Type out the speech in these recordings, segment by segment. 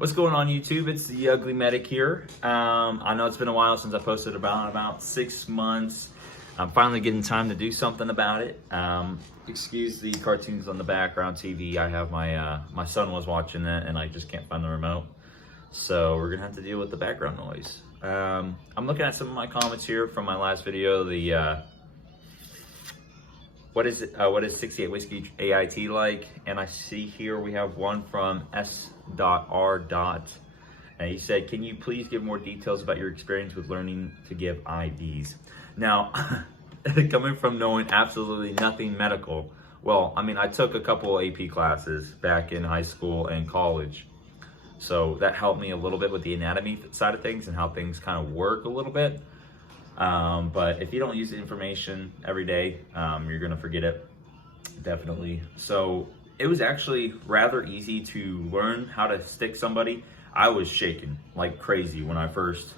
What's going on YouTube? It's the Ugly Medic here. I know it's been a while since I posted about 6 months. I'm finally getting time to do something about it. Excuse the cartoons on the background TV. I have my son was watching it and I just can't find the remote. So we're gonna have to deal with the background noise. I'm looking at some of my comments here from my last video. What is 68 Whiskey AIT like? And I see here we have one from S.R. And he said, can you please give more details about your experience with learning to give IVs? Now, coming from knowing absolutely nothing medical, well, I mean, I took a couple AP classes back in high school and college. So that helped me a little bit with the anatomy side of things and how things kind of work a little bit. But if you don't use the information every day, you're gonna forget it, definitely. So it was actually rather easy to learn how to stick somebody. I was shaking like crazy when I first,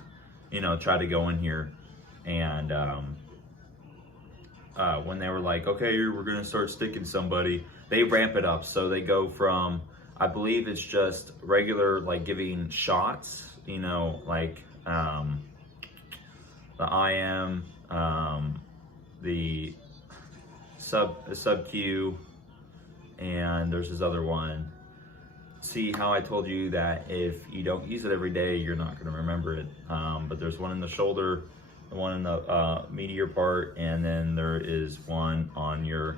tried to go in here. And when they were like, okay, we're gonna start sticking somebody, they ramp it up. So they go from, I believe it's just regular, like giving shots, like, the IM, the sub-Q, and there's this other one. See how I told you that if you don't use it every day, you're not going to remember it. But there's one in the shoulder, the one in the medial part, and then there is one on your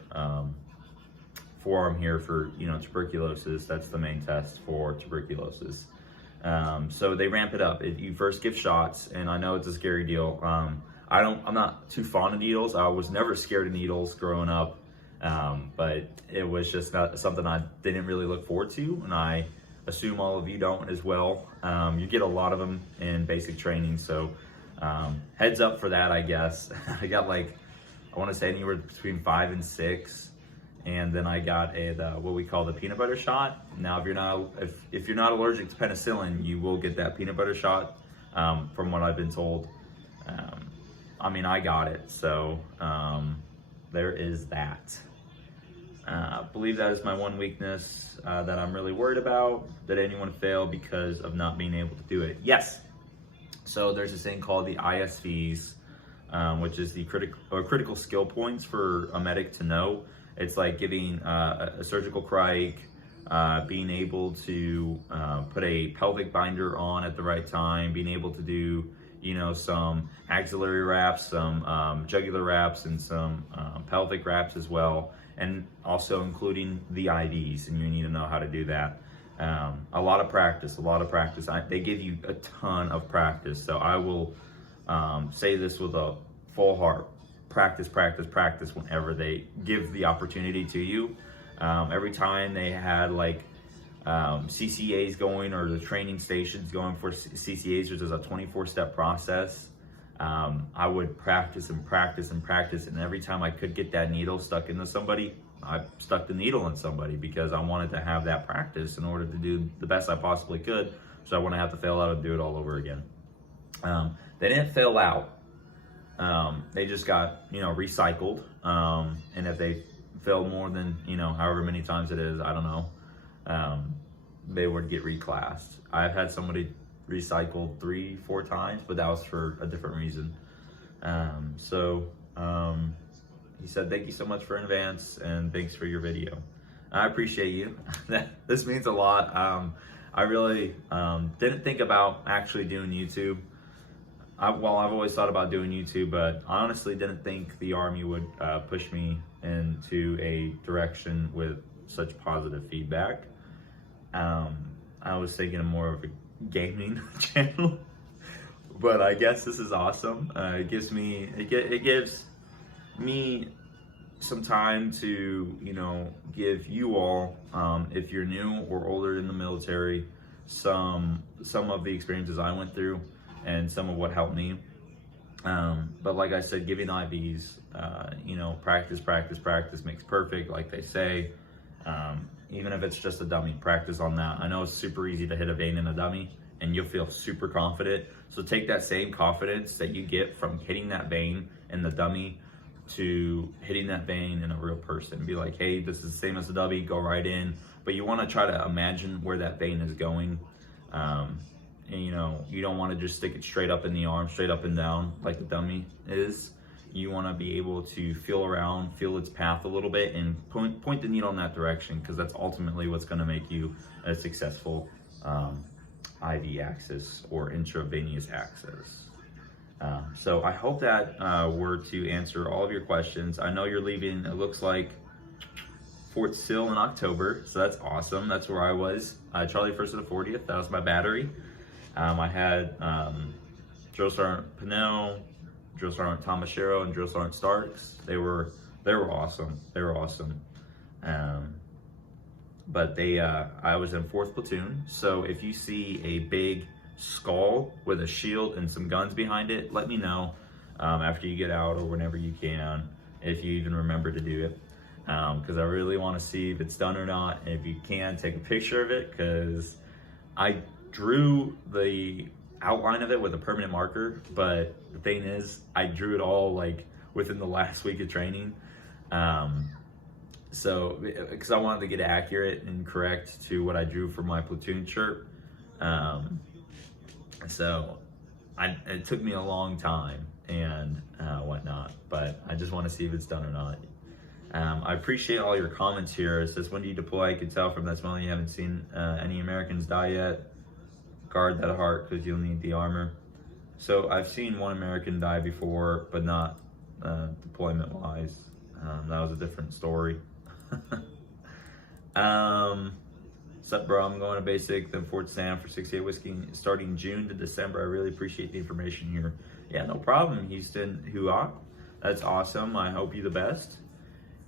forearm here for tuberculosis. That's the main test for tuberculosis. So they ramp it up. You first give shots, and I know it's a scary deal. I'm not too fond of needles. I was never scared of needles growing up, but it was just not something I didn't really look forward to, and I assume all of you don't as well. You get a lot of them in basic training, so heads up for that, I guess. I got I want to say anywhere between 5 and 6. And then I got what we call the peanut butter shot. Now, if you're not allergic to penicillin, you will get that peanut butter shot. From what I've been told, I mean, I got it, so there is that. I believe that is my one weakness that I'm really worried about. Did anyone fail because of not being able to do it? Yes. So there's this thing called the ISVs, which is the critical skill points for a medic to know. It's like giving a surgical crike, being able to put a pelvic binder on at the right time, being able to do, some axillary wraps, some jugular wraps, and some pelvic wraps as well, and also including the IVs, and you need to know how to do that. A lot of practice. They give you a ton of practice, so I will say this with a full heart. Practice whenever they give the opportunity to you. Every time they had CCAs going, or the training stations going for CCAs, which is a 24-step process, I would practice, and every time I could get that needle stuck into somebody, I stuck the needle in somebody, because I wanted to have that practice in order to do the best I possibly could, so I wouldn't have to fail out and do it all over again. They didn't fail out. They just got, recycled. And if they failed more than, however many times it is, I don't know, they would get reclassed. I've had somebody recycled 3-4 times, but that was for a different reason. He said, thank you so much for in advance, and thanks for your video. I appreciate you. This means a lot. I really didn't think about actually doing YouTube. I've always thought about doing YouTube, but I honestly didn't think the Army would push me into a direction with such positive feedback. I was thinking of more of a gaming channel, but I guess this is awesome. It gives me some time to, give you all, if you're new or older in the military, some of the experiences I went through, and some of what helped me. But like I said, giving IVs, practice makes perfect, like they say. Even if it's just a dummy, practice on that. I know it's super easy to hit a vein in a dummy, and you'll feel super confident. So take that same confidence that you get from hitting that vein in the dummy to hitting that vein in a real person. Be like, hey, this is the same as a dummy, go right in. But you want to try to imagine where that vein is going. And you don't want to just stick it straight up in the arm, straight up and down like the dummy is. You want to be able to feel around, feel its path a little bit, and point the needle in that direction, because that's ultimately what's going to make you a successful IV access or intravenous access. So I hope that were to answer all of your questions. I know you're leaving, it looks like, Fort Sill in October, so that's awesome. That's where I was. Charlie 1st to the 40th, that was my battery. I had Drill Sergeant Pinnell, Drill Sergeant Tomashiro, and Drill Sergeant Starks. They were awesome. They were awesome. But I was in 4th platoon, so if you see a big skull with a shield and some guns behind it, let me know after you get out or whenever you can, if you even remember to do it, because I really want to see if it's done or not. And if you can, take a picture of it, because I drew the outline of it with a permanent marker, but the thing is, I drew it all like within the last week of training. So, because I wanted to get accurate and correct to what I drew for my platoon shirt. So it took me a long time and whatnot, but I just want to see if it's done or not. I appreciate all your comments here. It says, when do you deploy? I can tell from that smell you haven't seen any Americans die yet. Guard that heart, because you'll need the armor. So I've seen one American die before, but not deployment wise. That was a different story. Sup bro, I'm going to basic, then Fort Sam for 68 whiskey starting June to December. I really appreciate the information here. Yeah, no problem, Houston Huak. That's awesome. I hope you the best.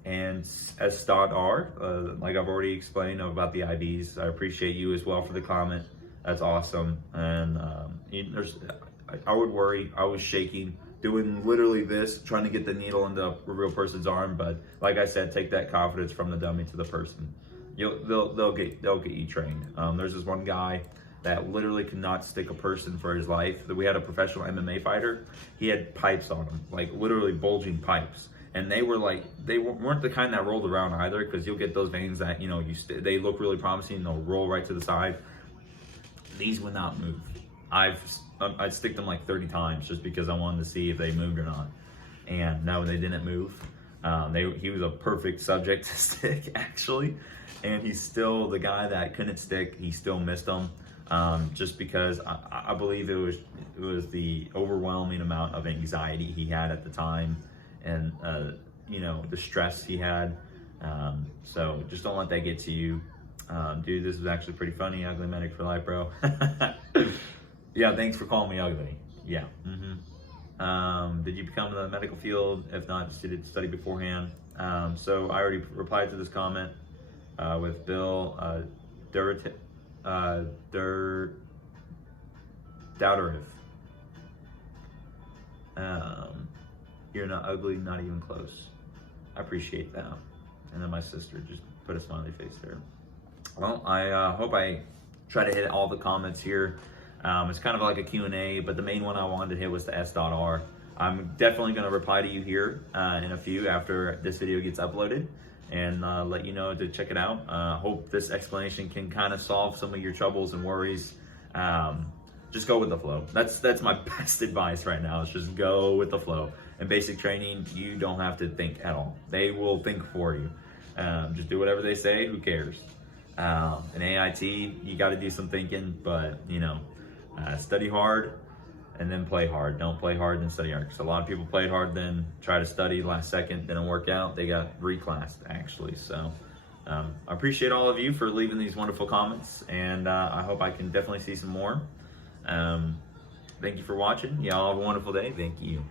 And as Stod R, like I've already explained about the IVs, I appreciate you as well for the comment. That's awesome. And I would worry. I was shaking, doing literally this, trying to get the needle into a real person's arm. But like I said, take that confidence from the dummy to the person. They'll get you trained. There's this one guy that literally could not stick a person for his life. We had a professional MMA fighter. He had pipes on him, like literally bulging pipes. And they weren't the kind that rolled around either, because you'll get those veins that, they look really promising and they'll roll right to the side. These would not move. I'd stick them like 30 times just because I wanted to see if they moved or not. And no, they didn't move. He was a perfect subject to stick, actually. And he's still the guy that couldn't stick. He still missed them, just because I believe it was the overwhelming amount of anxiety he had at the time, and the stress he had. So just don't let that get to you. Dude, this was actually pretty funny. Ugly medic for life, bro. Yeah, thanks for calling me ugly. Yeah. Did you become in the medical field? If not, just did study beforehand. So I already replied to this comment with Bill Dowderiff. You're not ugly, not even close. I appreciate that. And then my sister just put a smiley face there. Well, I hope I try to hit all the comments here. It's kind of like a Q&A, but the main one I wanted to hit was the S.R. I'm definitely going to reply to you here in a few after this video gets uploaded, and let you know to check it out. Hope this explanation can kind of solve some of your troubles and worries. Just go with the flow. That's my best advice right now, is just go with the flow. In basic training, you don't have to think at all. They will think for you. Just do whatever they say, who cares? In AIT, you got to do some thinking, but study hard and then play hard. Don't play hard and study hard, because a lot of people played hard, then try to study last second, didn't work out. They got reclassed, actually. So I appreciate all of you for leaving these wonderful comments, and I hope I can definitely see some more. Thank you for watching. Y'all have a wonderful day. Thank you.